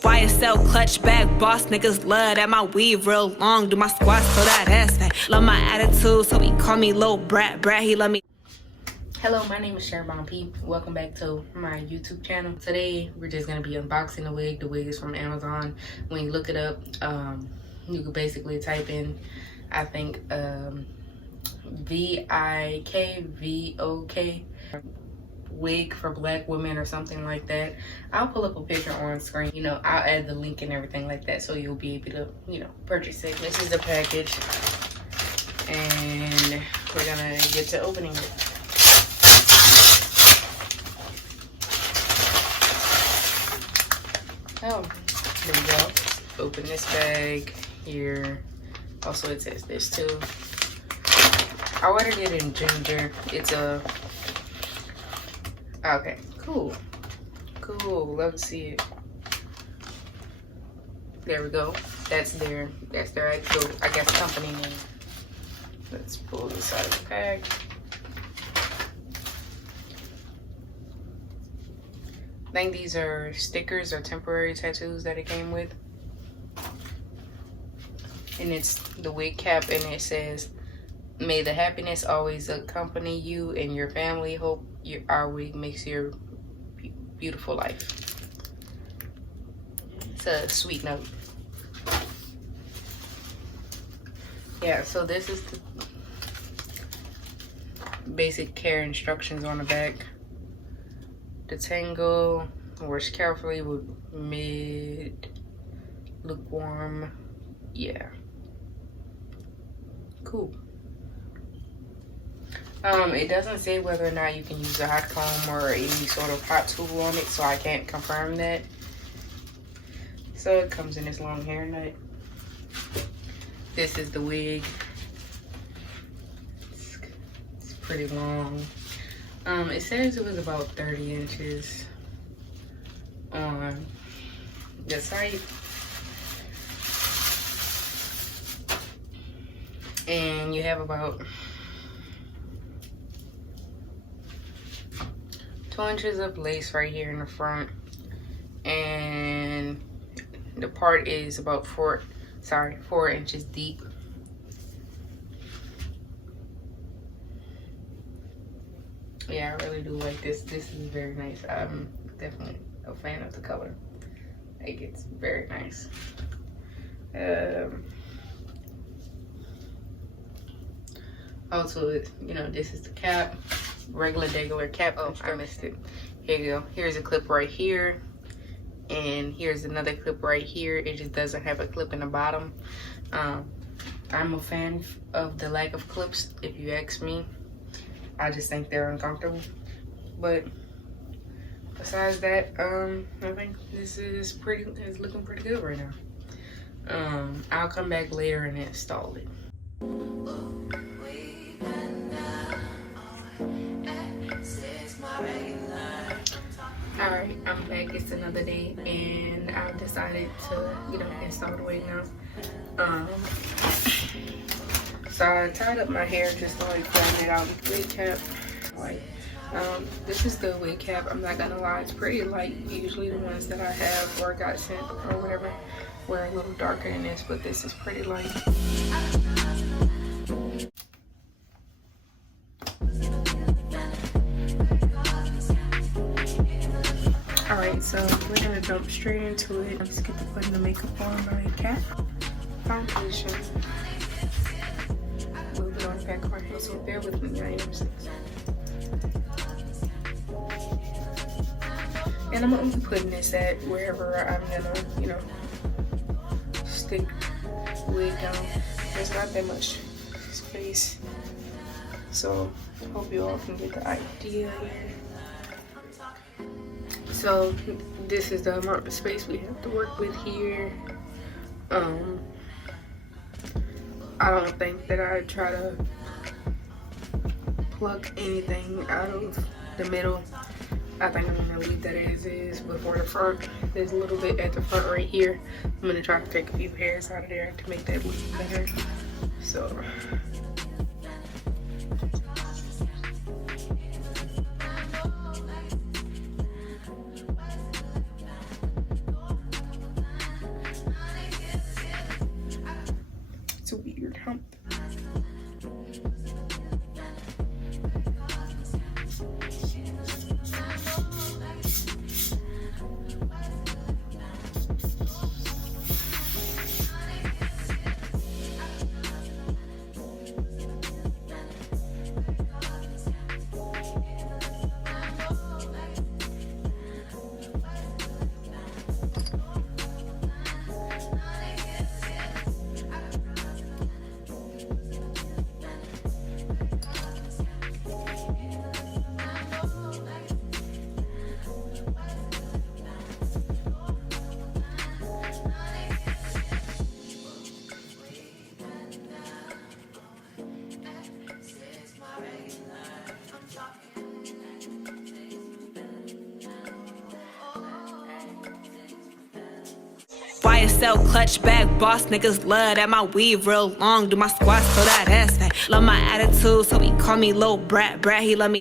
YSL clutch bag, boss niggas love that my weave real long. Do my squats so that ass fat. Love my attitude, so he call me Lil Brat. Brat, he love me. Hello, my name is Sharon P. Welcome back to my YouTube channel. Today, we're just going to be unboxing the wig. The wig is from Amazon. When you look it up, you could basically type in, I think, VIKVOK, wig for black women or something like that. I'll pull up a picture on screen. You know, I'll add the link and everything like that so you'll be able to, you know, purchase it. This is the package. And we're going to get to opening it. Oh, there we go. Open this bag here. Also, it says this too. I ordered it in ginger. It's a... Okay, cool. Cool, love to see it. There we go. That's their actual, I guess, company name. Let's pull this out of the pack. I think these are stickers or temporary tattoos that it came with. And it's the wig cap, and it says, "May the happiness always accompany you and your family. Hope our wig makes your beautiful life." It's a sweet note. Yeah, so this is the basic care instructions on the back. Detangle, wash carefully with lukewarm. Yeah. Cool. It doesn't say whether or not you can use a hot comb or any sort of hot tool on it, so I can't confirm that. So it comes in this long hairnet. This is the wig. It's pretty long. It says it was about 30 inches on the site. And you have about 2 inches of lace right here in the front. And the part is about 4 inches deep. Yeah, I really do like this. This is very nice. I'm definitely a fan of the color. Like, it's very nice. Also, you know, this is the cap. Regular cap. Oh, I missed it. Here you go. Here's a clip right here. And here's another clip right here. It just doesn't have a clip in the bottom. I'm a fan of the lack of clips, if you ask me. I just think they're uncomfortable. But besides that, I think this is looking pretty good right now. I'll come back later and install it. Alright, I'm back. It's another day, and I've decided to, you know, install the wig now. So I tied up my hair just to like flatten it out with the wig cap. Like, this is the wig cap. I'm not gonna lie, it's pretty light. Usually the ones that I have or got sent or whatever were a little darker than this, but this is pretty light. Alright, so we're gonna jump straight into it. Let's get to putting the makeup on my cap. Foundation. A little bit on the back of my head, so bear with me, I am sick. And I'm gonna be putting this at wherever I'm gonna, you know, stick the wig down. There's not that much space, so I hope you all can get the idea here. So this is the amount of space we have to work with here. I don't think that I try to pluck anything out of the middle. I think I'm gonna leave that as is. Before the front, there's a little bit at the front right here. I'm gonna try to take a few hairs out of there to make that look better. So YSL clutch bag boss niggas love that my weave real long. Do my squats so that ass fat. Love my attitude, so he call me little brat. He love me.